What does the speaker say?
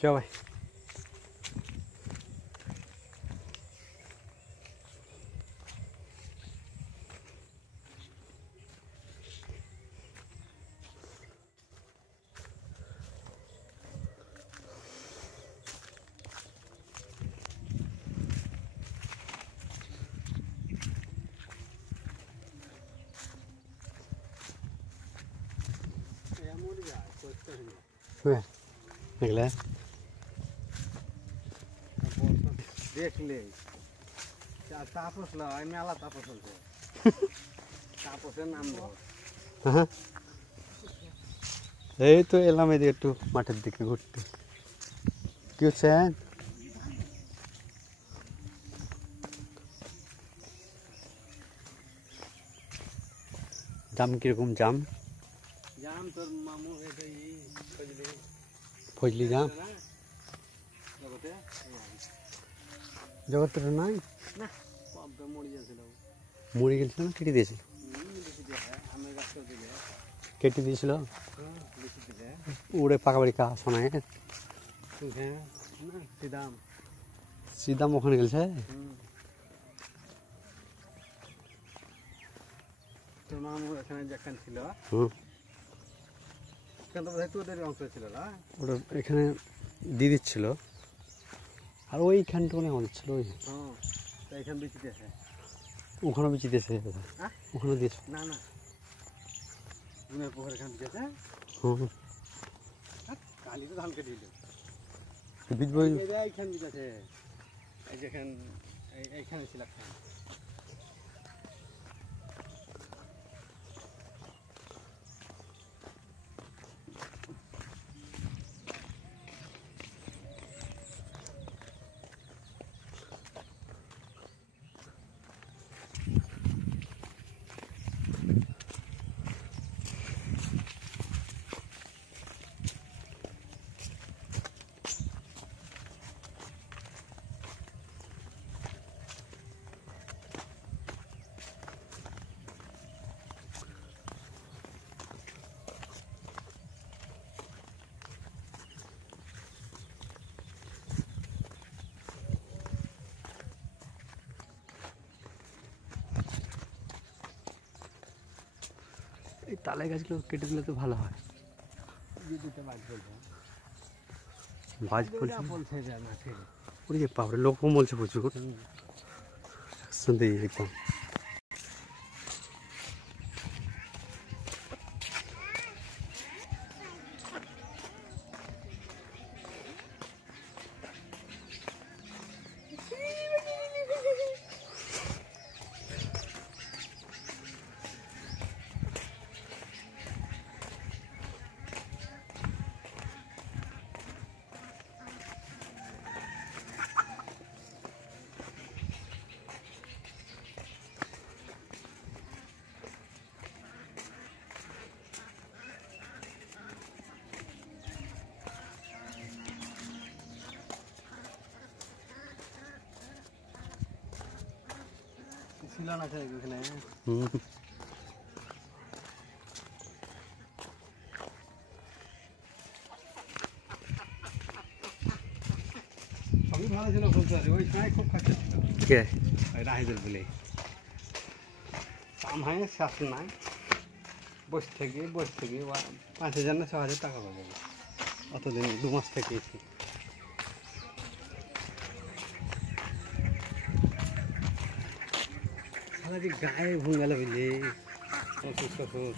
क्या भाई निकला देख ले तापस ला मेला तापस तापसेर नाम दो এই তো এলাম এদিকে একটু মাঠের দিকে ঘুরতে কি হচ্ছে জাম কিরকম জাম জাম তোর মামু এটাই ফজলি জাম জগতে জগতের নাই না পাম্পে মরে গেছিল মরে গেছিল না কেটে দিয়েছিল আমের গাছ দিলে কেটে দিয়েছিল বেশি দিলে উড়ে পাকা বাড়ি কা শোনায় হ্যাঁ না সিদাম সিদাম ওখানে গেছে তোর মামু এখানে যেখানে ছিল এখানে তো বোধহয় তোদের অংশ ছিল না ওটা এখানে দিয়ে দিচ্ছিল আর ওইখানটুকুনে আমাদের ছিল ওই হ্যাঁ তো এখানে বেশি দিয়েছে ওখানে বেশি দিয়েছে ওখানে দিয়েছে না না গুনের পুকুর এখানে দিয়েছে কালি তো ধান কেটে দিল বীজ বই এইখানে দিয়েছে এই যেখানে এইখানে ছিল এই তালে গাছগুলো কেটে দিলে তো ভালো হয় বাজ বলছে ওরে বাপরে লোকও বলছে প্রচুর শুনতে একদম ছিল না এখানে সবই ভালো ছিল খুব ওই সময় খুব খাচ্ছে কে রাহিদুল বলে কাম হয় শেষ নাই বসে থেকে 5,000 না 6,000 টাকা পাবে অতদিন 2 মাস থেকে গায়ে ভুঙ্গালে বুঝলি শ্বশুর